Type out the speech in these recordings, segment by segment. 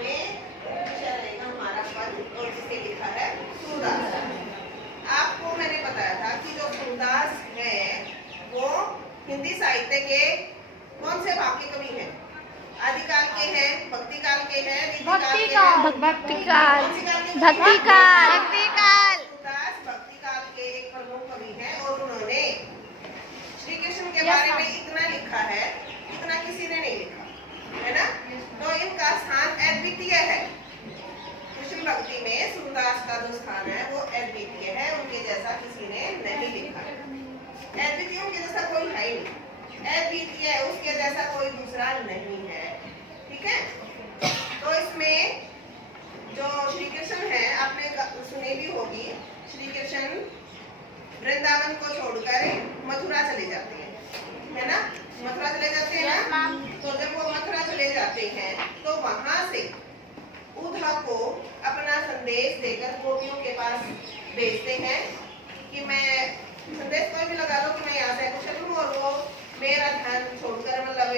में विषय रहेगा हमारा पद और जिसे लिखा है सूरदास। आपको मैंने बताया था कि जो सूरदास है वो हिंदी साहित्य के कौन से भाग के कवि हैं? आदिकाल के हैं, भक्ति काल के हैं, भक्ति काल, भक्ति काल। सूरदास भक्ति काल के एक प्रमुख कवि हैं और उन्होंने श्री कृष्ण के बारे में इतना लिखा है, इतना किसी ने नहीं लिखा, है ना? तो इनका स्थान अद्वितीय है। कृष्ण भक्ति में सूरदास का जो स्थान है वो अद्वितीय है, उनके जैसा किसी ने नहीं लिखा। अद्वितीय उनके जैसा कोई है ही नहीं, अद्वितीय उसके जैसा कोई दूसरा नहीं है। ठीक है, तो इसमें जो श्री कृष्ण है, आपने सुनी भी होगी, श्री कृष्ण वृंदावन को छोड़कर मथुरा चले जाते हैं, है ना? मथुरा चले जाते हैं ना? तो जब वो मथुरा चले जाते हैं तो वहां से उद्धव को अपना संदेश देकर गोपियों के पास भेजते हैं कि मैं संदेश कोई भी लगा लो कि मैं यहाँ से कुशल हूँ और वो मेरा ध्यान छोड़कर मतलब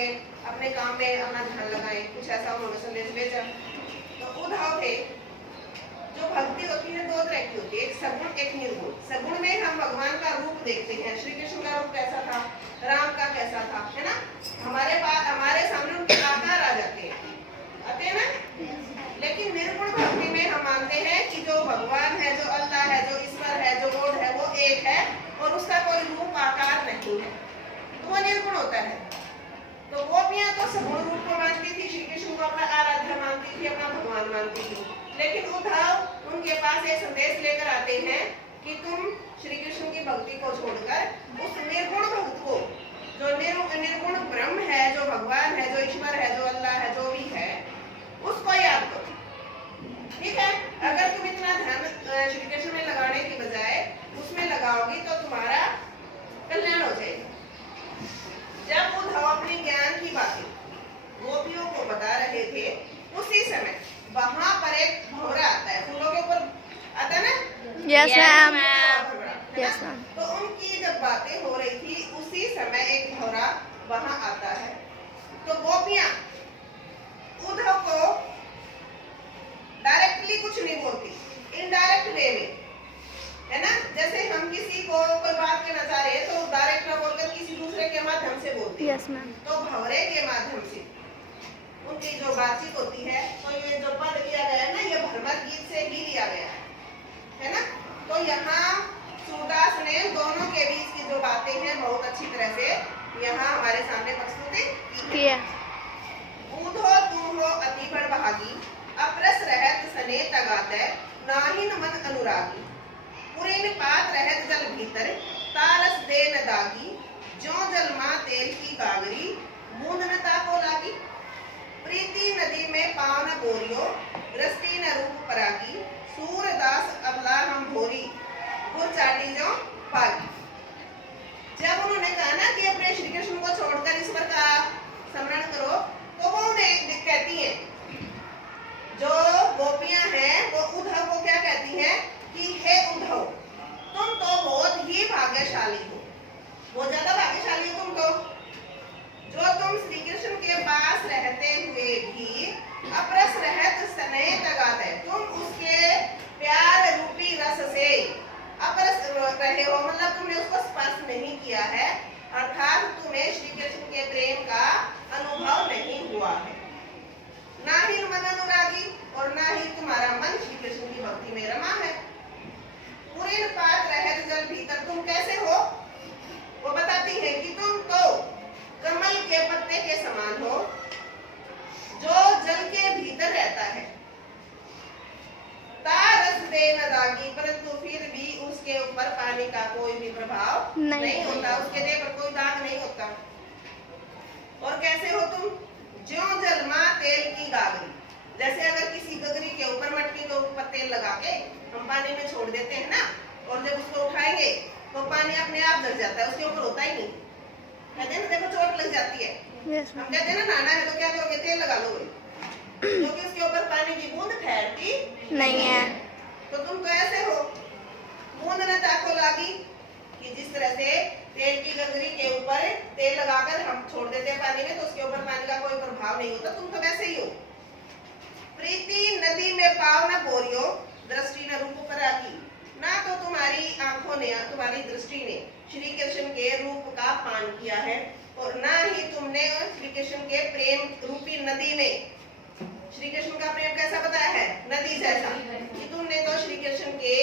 अपने काम में अपना ध्यान लगाए, कुछ ऐसा उन्होंने संदेश भेजा। तो उद्धव थे। जो भक्ति होती है दो तरह की होती है, एक सगुण एक निर्गुण। सगुण में हम भगवान का रूप देखते हैं, श्री कृष्ण का रूप कैसा था, राम का कैसा था, है ना? हमारे पास हमारे सामने उनके आकार आ जाते हैं, आते हैं ना? लेकिन निर्गुण भक्ति में हम मानते हैं कि जो भगवान है, जो अल्लाह है, जो ईश्वर है, जो गॉड है, वो एक है और उसका कोई रूप आकार नहीं है, तो वो निर्गुण होता है। तो गोपियां तो सगुण रूप को मानती थी, श्री कृष्ण को अपना आराध्य मानती थी, अपना भगवान मानती थी। लेकिन उद्धव उनके पास एक संदेश लेकर आते हैं कि तुम श्री कृष्ण की भक्ति को छोड़कर उस निर्गुण भक्त को, जो निर्गुण ब्रह्म है, जो भगवान है, जो ईश्वर है, जो अल्लाह है, जो भी है, उसको याद करो। ठीक है, अगर तुम इतना ध्यान श्री कृष्ण में लगाने की बजाय उसमें लगाओगी तो तुम्हारा कल्याण हो जाएगा। जब उद्धव अपनी ज्ञान की बातें गोपियों को बता रहे थे, उसी समय वहां पर एक भंवरा आता है, फूलों के ऊपर आता है ना? Yes ma'am. Yes ma'am. तो उनकी जब बातें हो रही थी उसी समय एक भंवरा वहां आता है। तो गोपियां उद्धव को डायरेक्टली कुछ नहीं बोलती, इनडायरेक्ट वे में, है ना? जैसे हम किसी को कोई बात कहना चाह रहे हैं तो डायरेक्ट ना बोलकर किसी दूसरे के माध्यम से बोलते हैं। Yes ma'am. तो भंवरे के माध्यम से उनकी जो बातचीत होती है, तो ये जो पद लिया गया है ना, ये भ्रमर गीत से ही लिया गया है ना? तो यहाँ सूरदास ने दोनों के बीच की जो बातें हैं बहुत अच्छी तरह से यहाँ हमारे सामने प्रस्तुत की है। ऊधो तुम हो अति बड़भागी, अप्रस रहत सने तगाते, नाहिन मन अनुरागी, पुरीन पात रहत जल भीतर, तारस दे न दागी, जो जल माँ तेल की गागरी, बूंद न ताको लागी, प्रीति नदी में पावन बोरियो, रस्ती न रूप परागी, सूरदास अबला हम भोरी, गुर चाटी जो पागी। जब उन्होंने कहा ना कि अपने श्री कृष्ण को छोड़कर ईश्वर का स्मरण करो, तो वो उन्हें कहती हैं, जो गोपियां हैं वो उद्धव को क्या कहती हैं कि हे उद्धव, तुम तो बहुत ही भाग्यशाली हो, बहुत ज्यादा भाग्यशाली हो तुम तो, जो तुम श्री कृष्ण के पास रहते हुए भी अप्रस रहत स्नेह तगाते, तुम उसके प्यार रूपी रस से अप्रस रहे हो, मतलब तुमने उसको स्पर्श नहीं किया है, अर्थात तुम्हें श्री कृष्ण के प्रेम का अनुभव नहीं हुआ है। ना ही मन अनुरागी, और ना ही तुम्हारा मन श्री कृष्ण की भक्ति में रमा है। पुरीन पात रहत जल भीतर, तुम कैसे हो? वो बताती है कि तुम तो कमल के पत्ते के समान हो, जो जल के भीतर रहता है। तारस दे न दागी, परंतु फिर भी उसके ऊपर पानी का कोई भी प्रभाव नहीं होता, उसके देह पर कोई दाग नहीं होता। और कैसे हो तुम? ज्यों जल माँ तेल की गागरी, जैसे अगर किसी गगरी के ऊपर मटकी के ऊपर तेल लगा के हम पानी में छोड़ देते हैं ना, और जब उसको उठाएंगे तो पानी अपने आप जल जाता है, उसके ऊपर होता ही नहीं। कहते हैं ना, देखो चोट लग जाती है, हम कहते हैं ना नहाना है तो क्या करोगे, तेल लगा लो, क्योंकि उसके ऊपर पानी की बूंद ठहरती नहीं है। तो तुम तो ऐसे हो, बूंद न ताको लागी, कि जिस तरह से तेल की गगरी के ऊपर तेल लगाकर हम छोड़ देते हैं पानी में तो उसके ऊपर पानी का कोई प्रभाव नहीं होता, तुम तो वैसे ही हो। प्रीति नदी में पाव न बोरियो, दृष्टि न रूप पर आकी। ना तो तुम्हारी आंखों ने, तुम्हारी दृष्टि ने श्री कृष्ण के रूप का पान किया है, और ना ही तुमने श्री कृष्ण के प्रेम रूपी नदी में, श्री कृष्ण का प्रेम कैसा बताया है, नदी जैसा, कि तुमने तो श्री कृष्ण के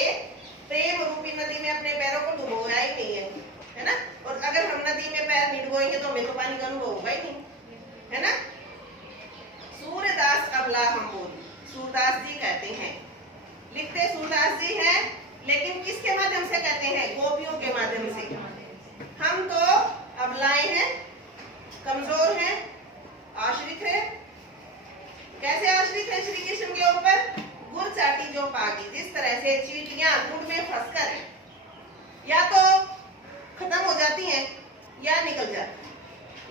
प्रेम रूपी नदी में अपने पैरों को डुबोया ही नहीं है ना। और अगर हम नदी में पैर नहीं डुबोएंगे तो हमें तो पानी का अनुभव होगा ही नहीं, है ना। सूर्यदास अबला हम बोल, सूरदास जी कहते हैं, लिखते सूरदास जी हैं, लेकिन किसके माध्यम से कहते हैं, गोपियों के माध्यम से। हम तो अबलाएं हैं, कमजोर हैं, आश्रित है। कैसे आश्रित है श्री कृष्ण के ऊपर, गुड़ चाटी जो पागी, जिस तरह से चींटियां गुड़ में फंसकर या तो खत्म हो जाती हैं या निकल जाती है।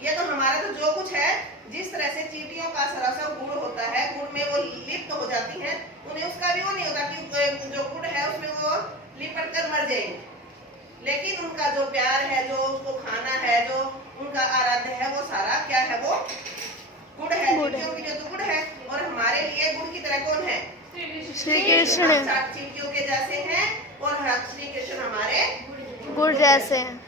ये तो हमारा तो जो कुछ है, जिस तरह से चींटियों का सरासर गुड़ होता है, गुड़ में वो लिप्त हो जाती हैं, उन्हें उसका भी वो नहीं होता कि जो गुड़ है उसमें वो लिपट कर मर जाएंगे। लेकिन उनका जो प्यार है, जो उसको खाना है, जो उनका आराध्य है, वो सारा क्या है, वो गुड़ है। चींटियों के लिए तो गुड़ है, और हमारे लिए गुड़ की तरह कौन है, श्री कृष्ण। चींटियों के जैसे हैं, और श्री कृष्ण हमारे गुड़ जैसे हैं।